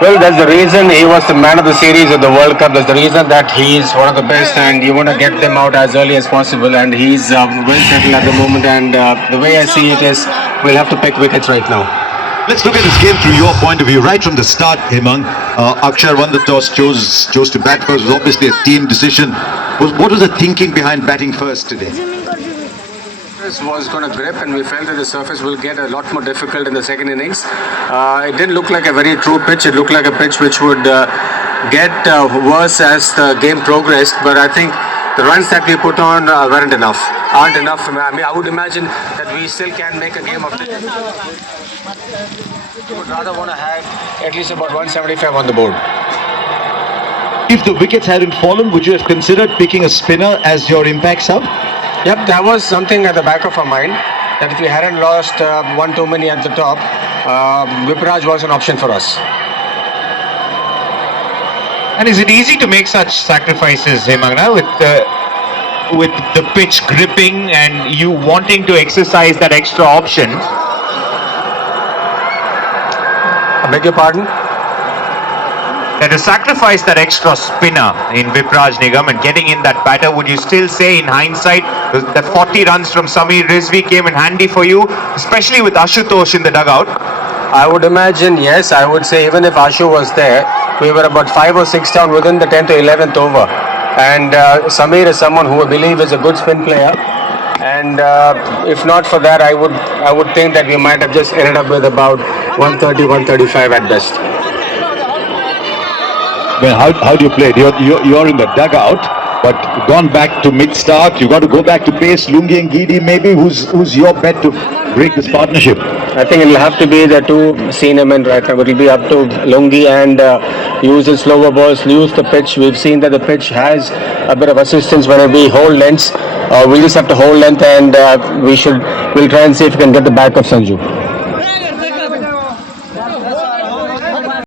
Well, that's the reason he was the man of the series of the World Cup. That's the reason that he's one of the best, and you want to get them out as early as possible. And he's well settled at the moment. And the way I see it is, we'll have to pick wickets right now. Let's look at this game through your point of view. Right from the start, Hemang, Akshar won the toss, chose to bat first. It was obviously a team decision. What was the thinking behind batting first today? This was going to grip, and we felt that the surface will get a lot more difficult in the second innings. It didn't look like a very true pitch. It looked like a pitch which would get worse as the game progressed. But I think the runs that we put on aren't enough. I mean, I would imagine that we still can make a game of this. We would rather want to have at least about 175 on the board. If the wickets hadn't fallen, would you have considered picking a spinner as your impact sub? Yep, that was something at the back of our mind, that if we hadn't lost one too many at the top, Vipraj was an option for us. And is it easy to make such sacrifices, Hemang, with the pitch gripping and you wanting to exercise that extra option? I beg your pardon? That to sacrifice that extra spinner in Vipraj Nigam and getting in that batter, would you still say in hindsight that 40 runs from Samir Rizvi came in handy for you, especially with Ashutosh in the dugout? I would imagine, yes. I would say even if Ashu was there, we were about 5 or 6 down within the 10th or 11th over. And Samir is someone who I believe is a good spin player. And if not for that, I would think that we might have just ended up with about 130, 135 at best. Well, how do you play it? You're in the dugout, but gone back to mid-start. You got to go back to pace. Lungi and Gidi, maybe. Who's your bet to break this partnership? I think it'll have to be the two senior men right now. It'll be up to Lungi and use the slower balls, use the pitch. We've seen that the pitch has a bit of assistance when we hold lengths. We'll just have to hold length, and we'll try and see if we can get the back of Sanju.